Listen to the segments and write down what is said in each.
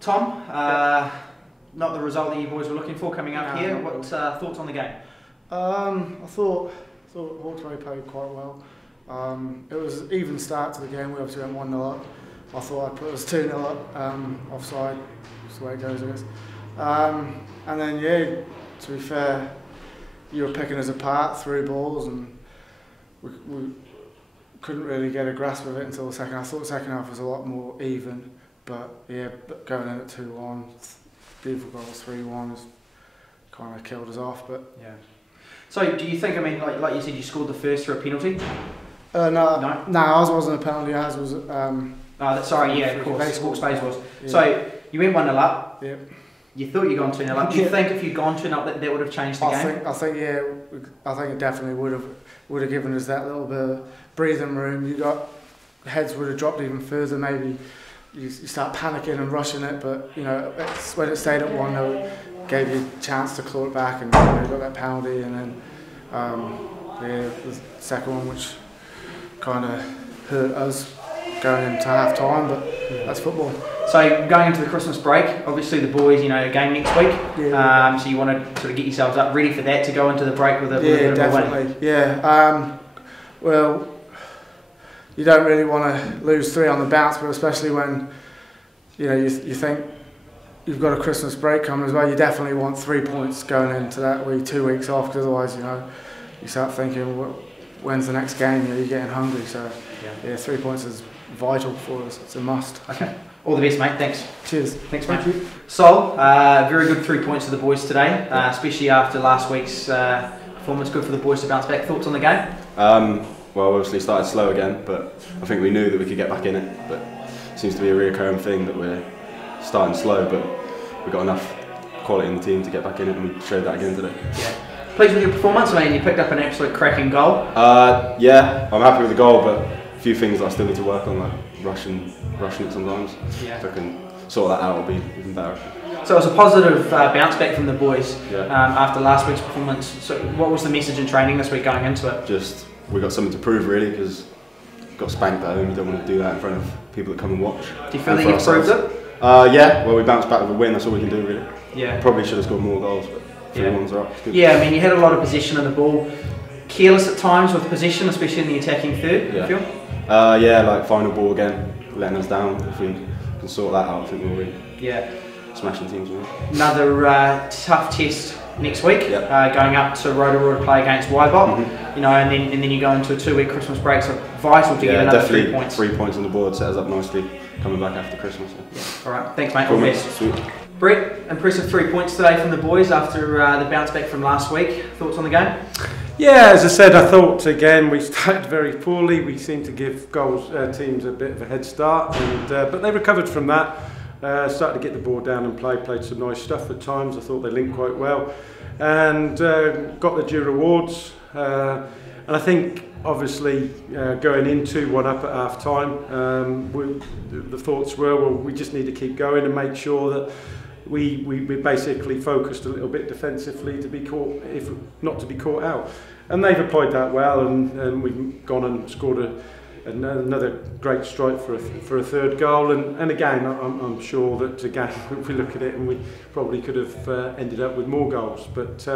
Tom, not the result that you boys were looking for coming up here. What thoughts on the game? I thought Hawkesbury played quite well. It was an even start to the game. We obviously went 1-0 up. I thought I'd put us 2-0 up, offside. That's the way it goes, I guess. And then, yeah, to be fair, you were picking us apart through balls, and we couldn't really get a grasp of it until the second half. I thought the second half was a lot more even, but yeah, going in at 2-1, beautiful goal, 3-1 has kind of killed us off. But yeah. So do you think? I mean, like you said, you scored the first through a penalty. No, ours wasn't a penalty. Ours was. Sorry, yeah, of course. Hawkesbury was. Yeah. So you went 1-0 up. Yep. You thought you'd gone 2-0 up. Do you think if you'd gone 2-0 up, that would have changed the game? I think it definitely would have given us that little bit of breathing room. Heads would have dropped even further. Maybe you start panicking and rushing it, but you know when it stayed at 1-0, gave you a chance to claw it back, and you got that penalty, and then the second one, which kind of hurt us going into half time, but that's football. So going into the Christmas break, obviously the boys, a game next week. Yeah. So you want to sort of get yourselves up ready for that to go into the break with a bit of a win. Yeah. Well, you don't really want to lose 3 on the bounce, but especially when you think you've got a Christmas break coming as well. You definitely want 3 points going into that week, 2 weeks off, because otherwise, you start thinking, when's the next game? You're getting hungry. So yeah, 3 points is vital for us. It's a must. Okay. All the best, mate. Thanks. Cheers. Thanks, mate. Sol, very good 3 points to the boys today, especially after last week's performance. Good for the boys to bounce back. Thoughts on the game? Well, obviously started slow again, but I think we knew that we could get back in it. But it seems to be a reoccurring thing that we're starting slow, but we've got enough quality in the team to get back in it, and we showed that again today. Yeah. Pleased with your performance. I mean, you picked up an absolute cracking goal. Yeah, I'm happy with the goal, but a few things that I still need to work on, like rushing it sometimes. Yeah. If I can sort that out, it'll be even better. So it was a positive bounce back from the boys Yeah. After last week's performance. So what was the message in training this week going into it? Just we got something to prove really, because got spanked at home. You don't want to do that in front of people that come and watch. Do you feel that you've proved it? Yeah. Well, we bounced back with a win. That's all we can do really. Yeah. Probably should have scored more goals, but 3-1's are up. It's good. Yeah. I mean, you had a lot of possession of the ball. Careless at times with possession, especially in the attacking third. Yeah. You feel? Yeah, like final ball again, letting us down. If we can sort that out, I think we'll be smashing teams. Another tough test next week, Yep. going up to Rotorua to play against Waibot. And then you go into a 2-week Christmas break, so vital to get another 3 points. 3 points on the board, set us up nicely coming back after Christmas. All right, thanks, mate. All the best. Sweet. Brett, impressive 3 points today from the boys after the bounce back from last week. Thoughts on the game? Yeah, as I said, I thought again we started very poorly. We seemed to give teams a bit of a head start, but they recovered from that. Started to get the ball down and played some nice stuff at times. I thought they linked quite well, and got the due rewards. And I think obviously going into 1 up at half time, the thoughts were, well, we just need to keep going and make sure that we basically focused a little bit defensively to be caught, if not to be caught out. And they've applied that well, and we've gone and scored another great strike for a third goal. And again, I'm sure that again if we look at it, and we probably could have ended up with more goals. But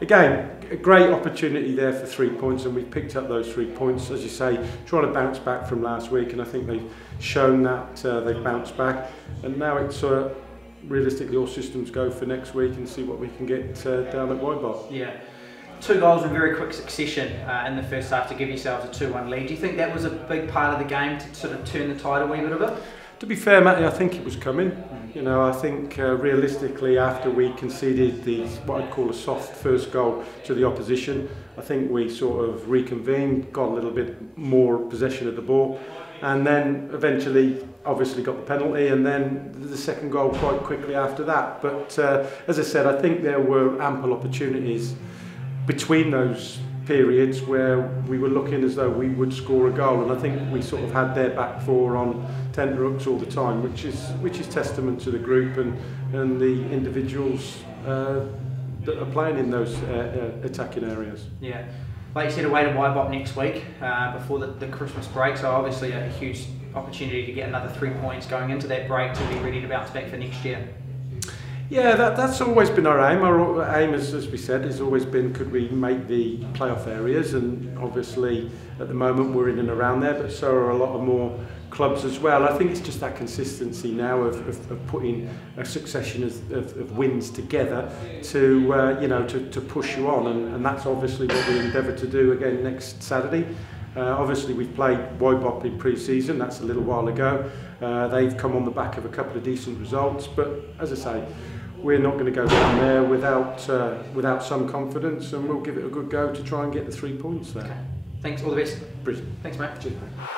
again, a great opportunity there for 3 points, and we've picked up those 3 points, as you say, trying to bounce back from last week. And I think they've shown that they've bounced back, and now it's realistically all systems go for next week and see what we can get down at Waibot. Yeah. 2 goals in very quick succession in the first half to give yourselves a 2-1 lead. Do you think that was a big part of the game to sort of turn the tide a wee bit of it? To be fair, Matty, I think it was coming. You know, I think realistically, after we conceded what I'd call a soft first goal to the opposition, I think we sort of reconvened, got a little bit more possession of the ball, and then eventually, obviously, got the penalty, and then the second goal quite quickly after that. But as I said, I think there were ample opportunities between those periods where we were looking as though we would score a goal, and I think we sort of had their back four on tenterhooks all the time, which is testament to the group and the individuals that are playing in those attacking areas. Yeah, like you said, away to Waibop next week before the Christmas break, so obviously a huge opportunity to get another 3 points going into that break to be ready to bounce back for next year. Yeah, that's always been our aim. Our aim, as we said, has always been, could we make the playoff areas? And obviously, at the moment, we're in and around there, but so are a lot of more clubs as well. I think it's just that consistency now of putting a succession of wins together to push you on, and that's obviously what we endeavour to do again next Saturday. Obviously, we've played Waibop in pre-season. That's a little while ago. They've come on the back of a couple of decent results, but as I say, we're not going to go down there without some confidence, and we'll give it a good go to try and get the 3 points there. Okay. Thanks, all the best. Brilliant. Thanks, mate. Cheers, mate.